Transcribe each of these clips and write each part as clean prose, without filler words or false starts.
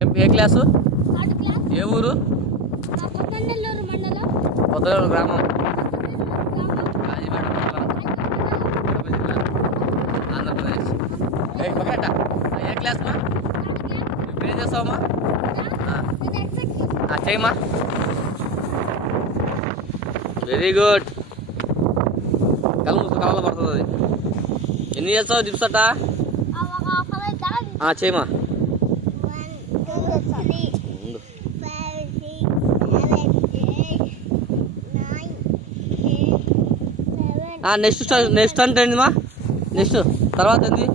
ఏ class? ఏ ఊరు? కొత్తగూడెం గ్రామం, కాజీపేట మండలం, కడప జిల్లా, ఆంధ్రప్రదేశ్. ఏ క్లాస్ మా? ఇప్పుడు ఏం చేస్తావమ్మా? చేయమ్మా. Very good. కళ్ళు మూసుకు కళ్ళలో పడుతుంది అది. ఎన్ని చేస్తావు డిప్స్ అట్టా? చేయమా. నెక్స్ట్ అంటే ఏంది మా? నెక్స్ట్ తర్వాత ఏంది?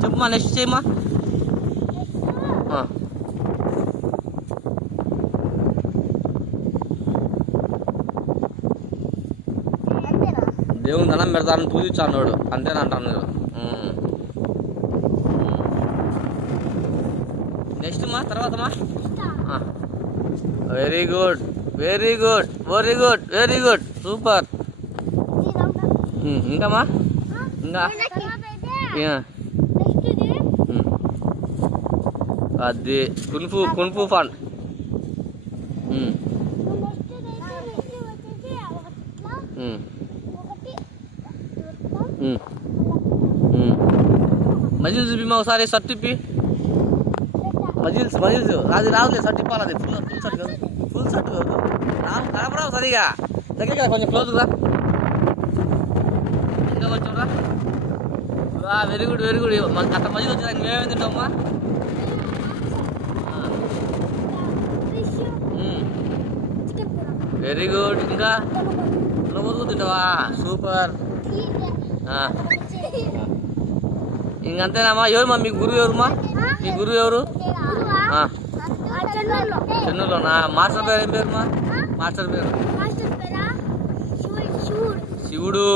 చెప్పుమా, నెక్స్ట్ చేయమా. దేవుని దండం పెడతాను, పూజించాను వాడు, అంతేనంటాను నేను. నెక్స్ట్ మా తర్వాత మా. Very good, very good, very good, very good, super. ఇంకా మా? ఇంకా అది కున్ఫు కున్ఫు ఫన్. మజిల్స్ చూపిమా ఒకసారి, షర్ట్ ఇప్పి. మజిల్స్ అది రాదులే, షర్ట్ ఇప్పాలి. అది ఫుల్ షర్ట్ కాదు, ఫుల్ షర్ట్ కాదు. కనపరావు సరిగా, దగ్గర కొంచెం క్లోజ్ రా. ఇంకా కొంచెం రా. Very good, very good. అట్లా మజిల్ వచ్చేదానికి మేమేమి తింటామమ్మా? Very good. ఇంకా వదులు తింటావా? సూపర్. ఇంకంతేనామా? ఎవరుమా మీ గురువు? ఎవరుమా మీ గురువు? ఎవరు? చెన్నూరులోనా? మాస్టర్ పేరు ఏం పేరుమా? మాస్టర్ పేరు? శివుడు.